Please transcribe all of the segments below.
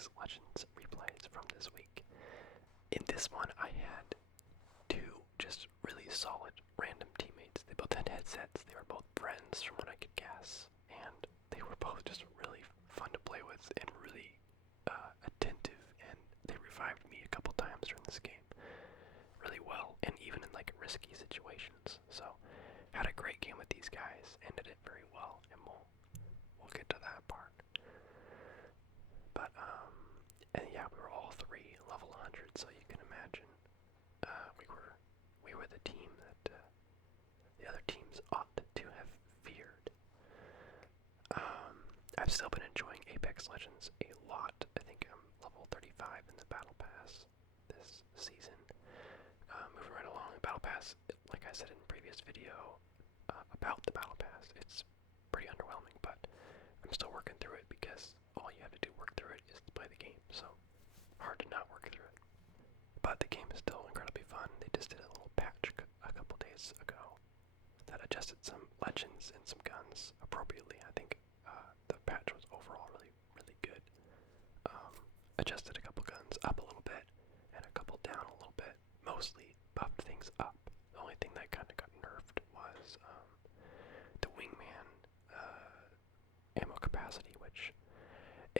Apex Legends replays from this week. In this one, I had two just really solid random teammates. They both had headsets. They were both friends from what I could guess, and they were both just really fun to play with and really attentive. And they revived me a couple times during this game, really well, and even in like risky situations. So, had a great game with these guys. Ended it very well, and we'll get to that part. But and yeah, we were all three level 100, so you can imagine we were the team that the other teams ought to have feared. I've still been enjoying Apex Legends a lot. I think I'm level 35 in the Battle Pass this season. Moving right along, the Battle Pass, like I said in the previous video about the Battle Pass, it's pretty underwhelming, but I'm still working through it because all you have to do work through it is to play the game, so hard to not work through it. But the game is still incredibly fun. They just did a little patch a couple days ago that adjusted some legends and some guns appropriately. I think the patch was overall really, really good. Adjusted a couple guns up a little bit and a couple down a little bit. Mostly buffed things up. The only thing that kind of got nerfed was the wingman ammo capacity, which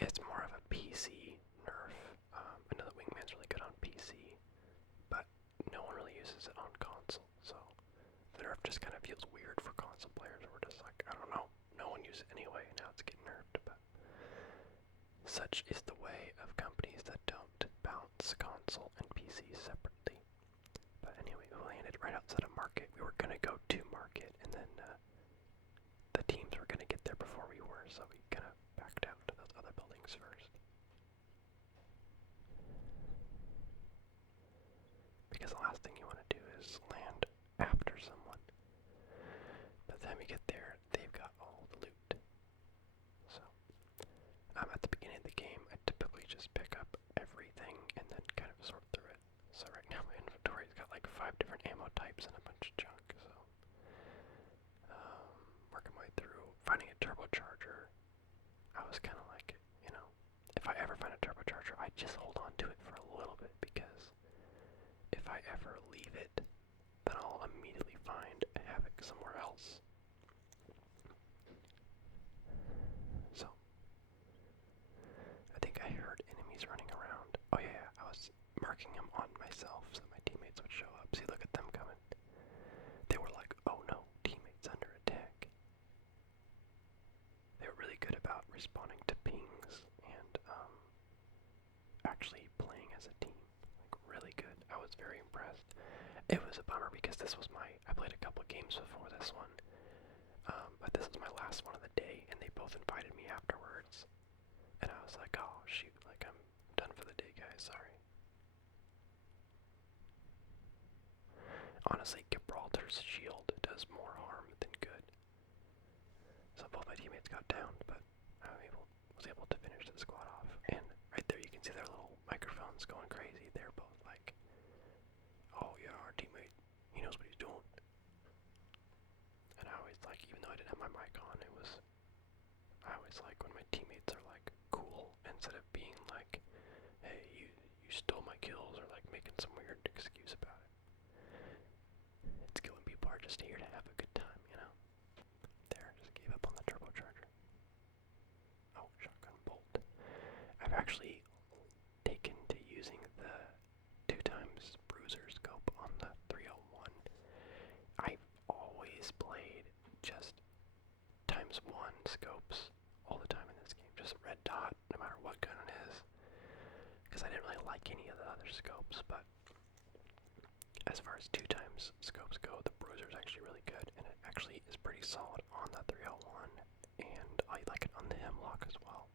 is more of a PC nerf. I know the wingman's really good on PC, but no one really uses it on console, so the nerf just kind of feels weird for console players. We're just like, I don't know, no one uses it anyway, now it's getting nerfed, but such is the way of companies that don't bounce console and PC separately. But anyway, we landed right outside of Market. We were gonna go to Market, and then the teams were gonna get there before we were, so we kind of backed out to those other buildings first. Because the last thing you want to do is land after someone. By the time you get there, they've got all the loot. So, at the beginning of the game, I typically just pick up everything and then kind of sort through it. So right now my inventory's got like 5 different ammo types and a bunch of junk, so working my way through. Finding a turbocharger, I was kind of like, you know, if I ever find a turbocharger, I just hold on to it for a little bit, because if I ever leave it, then I'll immediately find a havoc somewhere else. So, I think I heard enemies running around. Oh yeah, I was marking them on myself so my teammates would show up. See, look at them coming. They were like, oh no, teammates under attack. They were really good about responding to pings and actually playing as a team. Like, really good. I was very impressed. It was a bummer because I played a couple games before this one, but this was my last one of the day, and they both invited me afterwards. And I was like, oh shoot, like I'm done for the day, guys, sorry. Honestly, Gibraltar's shield does more harm than good. So both my teammates got downed, but I was able to finish the squad off. And right there you can see their little microphones going crazy. They're both like, oh yeah, our teammate, he knows what he's doing. And I always like, even though I didn't have my mic on, I always like when my teammates are like cool, instead of being like, hey, you stole my kills, or like making some weird excuse about it. It's good when people are just here to have a good time, you know? There, just gave up on the turbocharger. Oh, shotgun bolt. I've actually taken to using the 2x bruiser scope on the 301. I've always played just ×1 scopes all the time in this game, just red dot, no matter what gun it is, because I didn't really like any of the other scopes. But as far as 2x scopes go, the bruiser is actually really good, and it actually is pretty solid on the 301, and I like it on the Hemlock as well.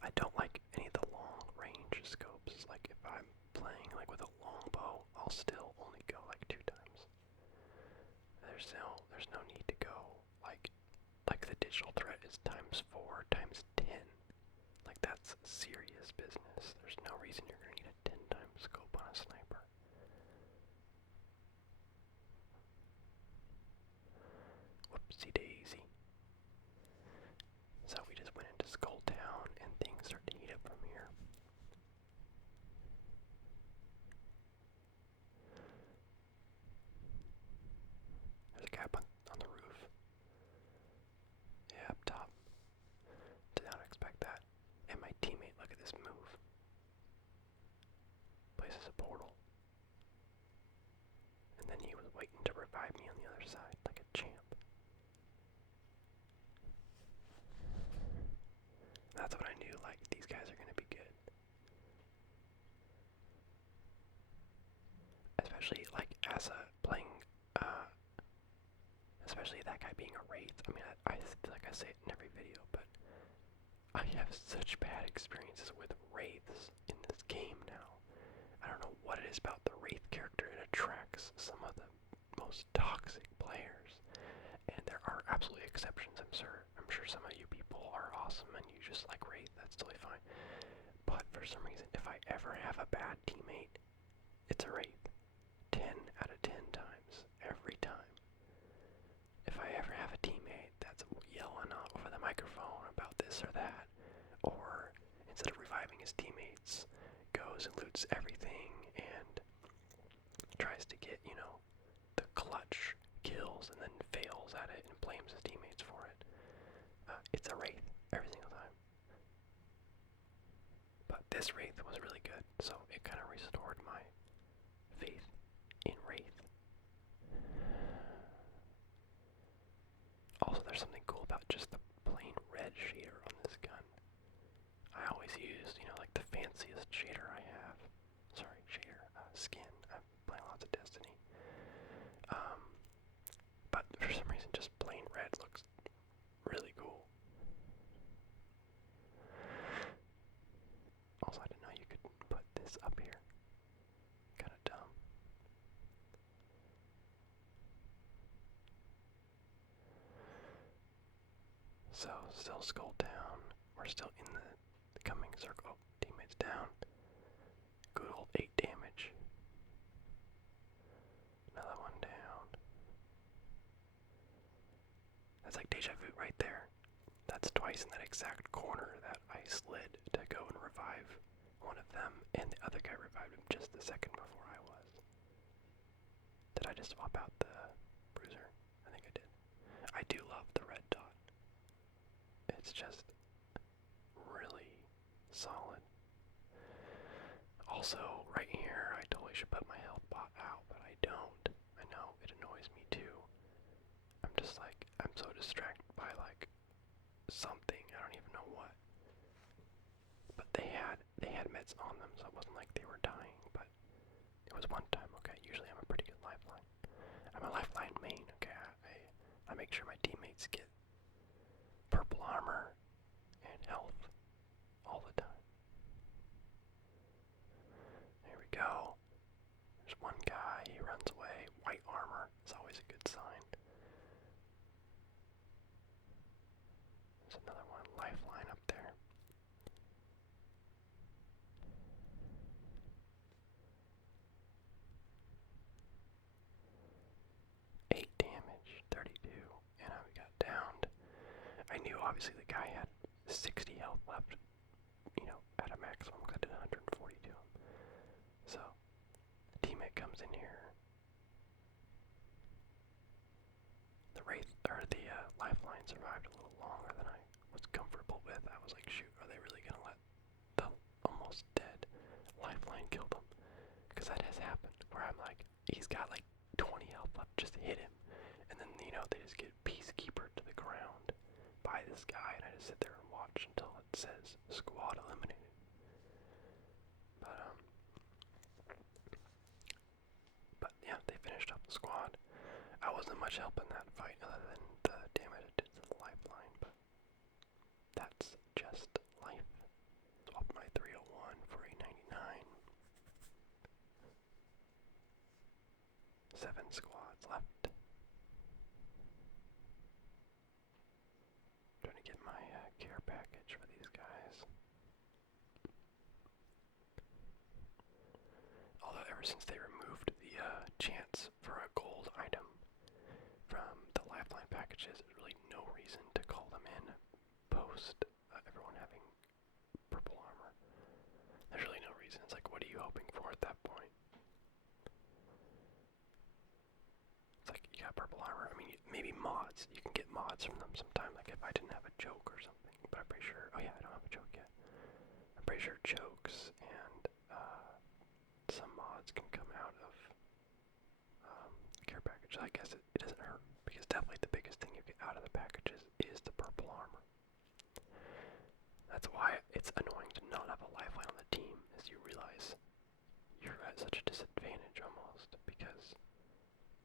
I don't like any of the long range scopes. Like if I'm playing like with a longbow, I'll still only go like 2x. There's no need to go like the digital threat is ×4, ×10. Like that's serious business. There's no reason you're gonna need a 10x scope on a sniper. Whoopsie daisy. So we just went into Skull Town and things started place is a portal. And then he was waiting to revive me on the other side, like a champ. That's when I knew, like, these guys are gonna be good. Especially, like, as a playing, especially that guy being a wraith. I mean, I feel like I say it in every video, but I have such bad experiences with wraiths in this game now. I don't know what it is about the wraith character. It attracts some of the most toxic players. And there are absolutely exceptions, I'm sure. I'm sure some of you people are awesome and you just like Wraith, that's totally fine. But for some reason, if I ever have a bad teammate, it's a Wraith. 10 out of 10 times, every time. If I ever have a teammate that's yelling over the microphone about this or that, or instead of reviving his teammates, goes and loots everything and tries to get, the clutch kills and then fails at it and blames his teammates for it. It's a Wraith every single time. But this Wraith was really good, so it kind of restored my faith in Wraith. Also, there's something cool about just the plain red shader on this gun. I always use, like the fanciest shader I have. Sorry, shader, skin. I'm playing lots of Destiny. But for some reason, just plain red looks really cool. Also, I didn't know you could put this up here. Kinda dumb. So, still skull down. We're still in the coming circle. Oh, teammates down. Good old 8 damage. Another one down. That's like deja vu right there. That's twice in that exact corner that I slid to go and revive one of them, and the other guy revived him just the second before I was. Did I just swap out the bruiser? I think I did. I do love the red dot. It's just really solid. Also, right here, I totally should put my health bot out, but I don't. I know, it annoys me too. I'm just like, I'm so distracted by like something, I don't even know what. But they had meds on them, so it wasn't like they were dying, but it was one time, okay? Usually I'm a pretty good lifeline. I'm a lifeline main, okay? I make sure my teammates get purple armor and health all the time. There we go. There's one guy, he runs away. White armor is always a good sign. There's another one, lifeline up there. Eight damage, 32, and I got downed. I knew obviously the guy had 60 health left, at a maximum, because I did 140 to him. So, a teammate comes in here. The Wraith, or the lifeline survived a little longer than I was comfortable with. I was like, shoot, are they really gonna let the almost dead lifeline kill them? Because that has happened, where I'm like, he's got like 20 health left, just hit him. And then, they just get Peacekeeper to the ground by this guy, and I just sit there and watch until it says squad eliminated. But yeah, they finished up the squad. I wasn't much help in that fight other than the damage it did to the lifeline, but that's just life. Swap my 301 for a 99. 7 squads left. Trying to get my care package for these guys. Although ever since they removed the chance for a gold item from the lifeline packages, there's really no reason to call them in post everyone having purple armor. There's really no reason. It's like, what are you hoping for at that point? It's like, you got purple armor. I mean, maybe mods. You can get mods from them sometime, like if I didn't have a choke or something. But I'm pretty sure, oh yeah, I don't have a choke yet. I'm pretty sure chokes and some out of the packages is the purple armor. That's why it's annoying to not have a lifeline on the team, as you realize you're at such a disadvantage almost, because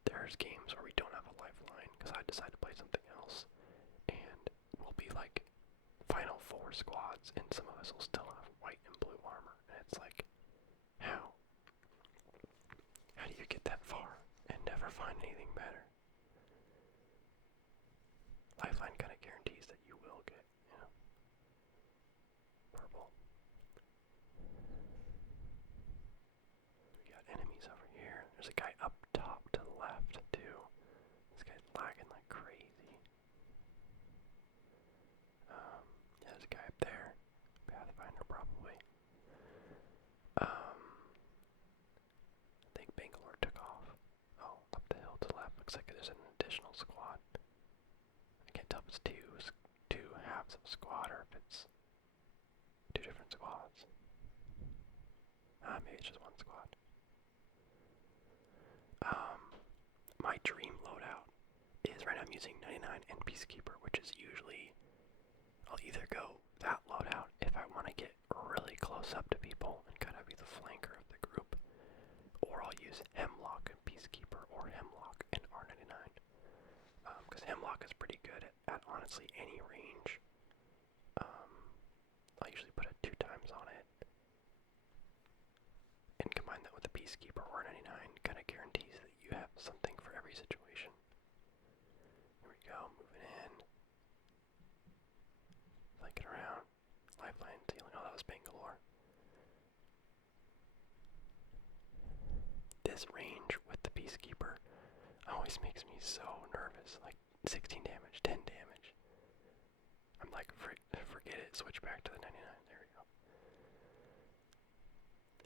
there's games where we don't have a lifeline, because I decide to play something else, and we'll be like final four squads, and some of us will still have white and blue armor, and it's like, how? How do you get that far and never find anything better? Lifeline kind of guarantees that you will get, you know, purple. We got enemies over here. There's a guy up top to the left, too. This guy's lagging like crazy. Yeah, there's a guy up there. Pathfinder, probably. I think Bangalore took off. Oh, up the hill to the left. Looks like there's an additional squad. I can't tell if it's two halves of a squad or if it's two different squads. Maybe it's just one squad. My dream loadout is right now I'm using 99 and Peacekeeper, which is usually, I'll either go that loadout if I want to get really close up to people and kind of be the flanker of the group, or I'll use Hemlock and Peacekeeper or Hemlock and R99. Because Hemlock is pretty good at honestly any range. I usually put it 2 times on it, and combine that with the Peacekeeper or 99, kind of guarantees that you have something for every situation. Here we go, moving in. Flanking around. Lifeline stealing. Oh, that was Bangalore. This range with the Peacekeeper always makes me so nervous. Like 16 damage, 10 damage. I'm like, forget it, switch back to the 99. There we go.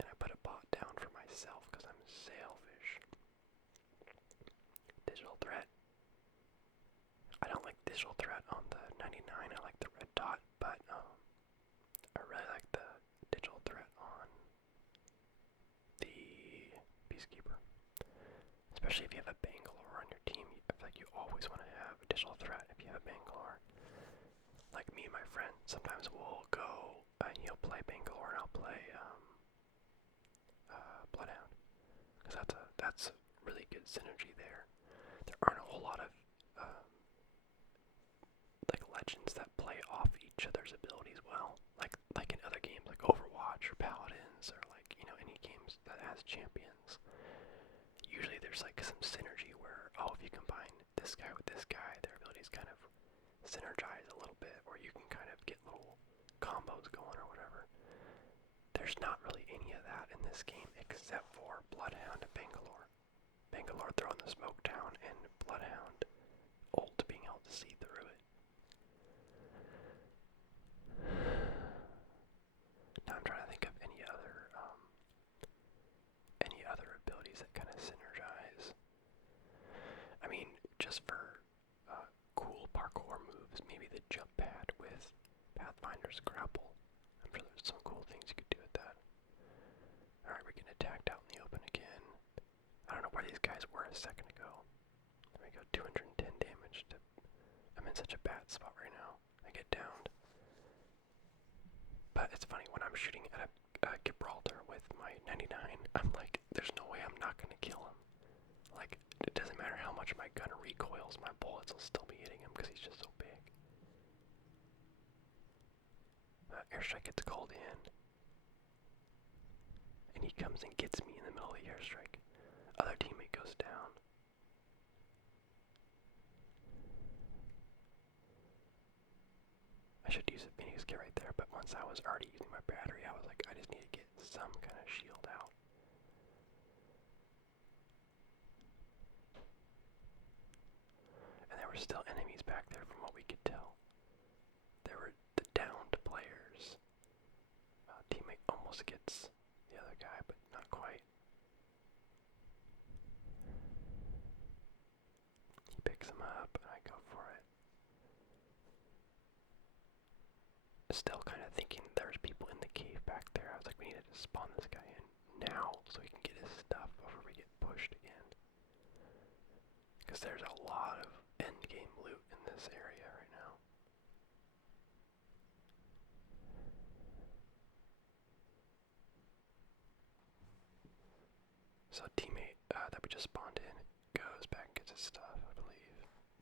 And I put a bot down for myself because I'm selfish. Digital threat. I don't like digital threat on the 99. I like the red dot, but I really like the digital threat on the Peacekeeper. Especially if you have a Bangalore on your team. I feel like you always want to have a digital threat if you have Bangalore. Like me and my friend, sometimes we'll go, he'll play Bangalore and I'll play Bloodhound. Because that's a really good synergy there. There aren't a whole lot of like legends that play off each other's abilities well. Like in other games like Overwatch or Paladins or like, you know, any games that has champions. Usually there's like some synergy where, oh, if you combine this guy with this guy, their abilities kind of synergize a little bit, or you can kind of get little combos going or whatever. There's not really any of that in this game except for Bloodhound and Bangalore. Bangalore throwing the smoke down and Bloodhound ult being able to see through it. Now I'm trying to think of any other abilities that kind of synergize. I mean, just for cool parkour moves, maybe the jump pad with Pathfinder's grapple. I'm sure there's some cool things you could do with that. Alright, we're getting attacked out in the open again. I don't know where these guys were a second ago. There we go, 210 damage. I'm in such a bad spot right now. I get downed. But it's funny, when I'm shooting at a Gibraltar with my 99, I'm like, there's no way I'm not going to kill him. Like, it doesn't matter how much my gun recoils, my bullets will still be hitting him because he's just so big. Airstrike gets called in. And he comes and gets me in the middle of the airstrike. Other teammate goes down. I should use a Phoenix kit right there, but once I was already using my battery, I was like, I just need to get some kind of shield out. And there were still enemies back there from what we could tell. There were the downed players. Teammate almost gets the other guy, but not quite. He picks him up, and I go for it. Still kind of thinking there's people in the cave back there. I was like, we need to spawn this guy in now so he can get his stuff before we get pushed again. Because there's a lot of endgame loot in this area right now. So teammate that we just spawned in goes back and gets his stuff, I believe.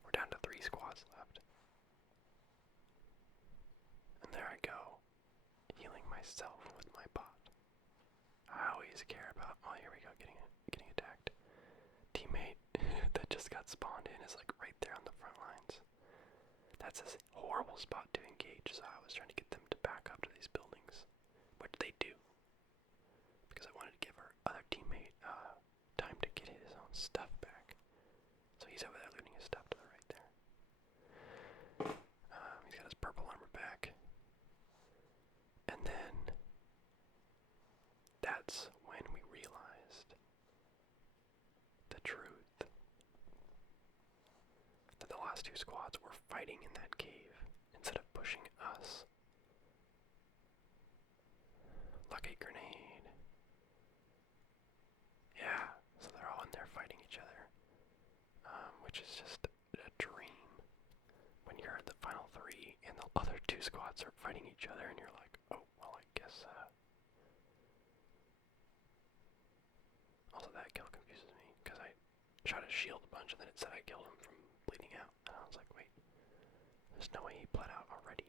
We're down to 3 squads left. And there I go, healing myself with my bot. I always care about, oh here we go, getting attacked. Teammate that just got spawned in is like right there on the front lines. That's a horrible spot to engage, so I was trying to get them to back up to these buildings, which they do. Because I wanted to give our other teammate time to get his own stuff back. So he's over there looting his stuff to the right there. He's got his purple armor back. And then that's when we realized the truth. That the last 2 squads were fighting in that cave instead of pushing us. Lucky grenade. Yeah, so they're all in there fighting each other, which is just a dream. When you're at the final 3 and the other 2 squads are fighting each other and you're like, oh, well I guess, also that kill confuses me, because I shot his shield a bunch and then it said I killed him from bleeding out, and I was like, wait, there's no way he bled out already.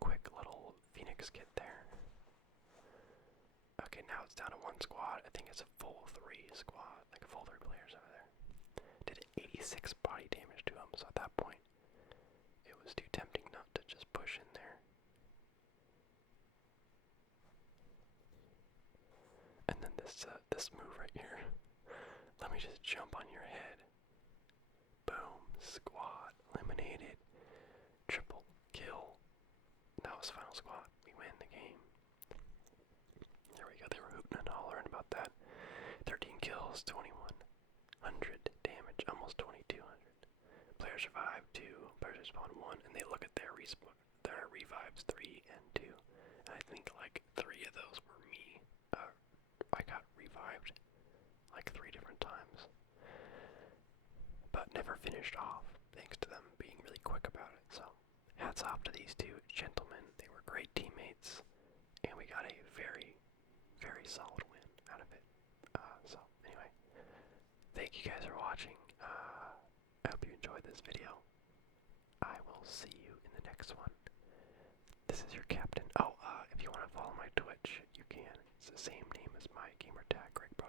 Quick little Phoenix kit there. Okay, now it's down to 1 squad. I think it's a full 3 squad, like a full 3 players over there. Did 86 body damage to him, so at that point, it was too tempting not to just push in there. And then this move right here. Let me just jump on your head. Boom, squad eliminated. Triple kill. That was final squad. We win the game. There we go. They were hooting and hollering about that. 13 kills, 2100 damage, almost 2200. Players survive 2, players respawn 1, and they look at their revives 3 and 2. And I think like 3 of those were me. I got revived like 3 different times, but never finished off, thanks to them being really quick about it. So hats off to these 2 gentlemen. They were great teammates, and we got a very, very solid win out of it. So anyway, thank you guys for watching. I hope you enjoyed this video. I will see you in the next one. This is your captain. Oh, if you want to follow my Twitch, you can. It's the same name as my gamertag, GregBroDudeMan.